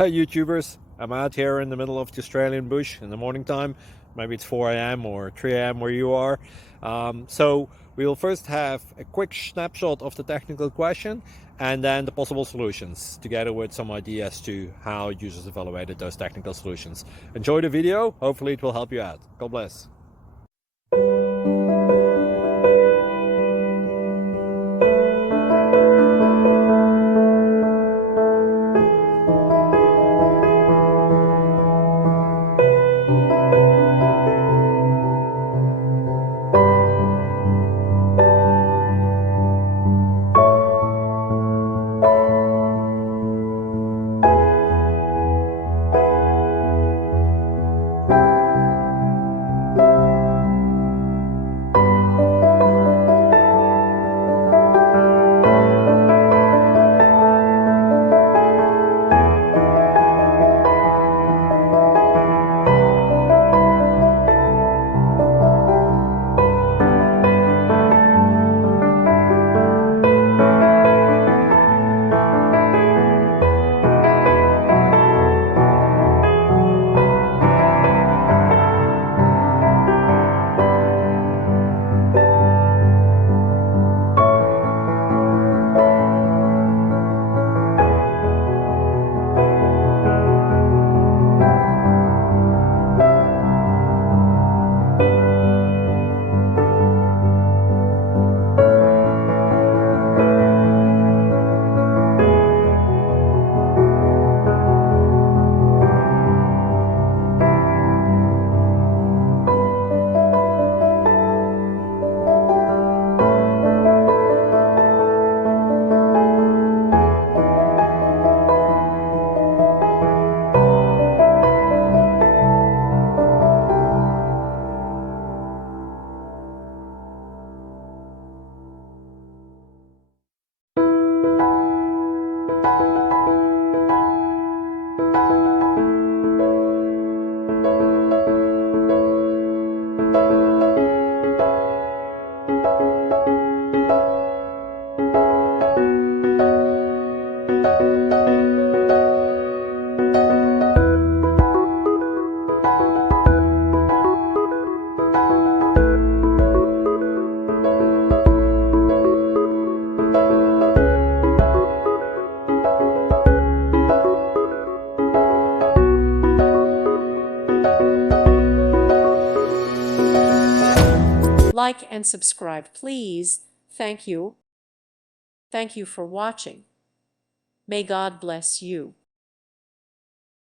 Hey YouTubers, I'm out here in the middle of the Australian bush in the morning time. Maybe it's 4 a.m. or 3 a.m. where you are. So we will first have a quick snapshot of the technical question and then the possible solutions, together with some ideas to how users evaluated those technical solutions. Enjoy the video, hopefully it will help you out. God bless. Like and subscribe, please. Thank you. Thank you for watching. May God bless you.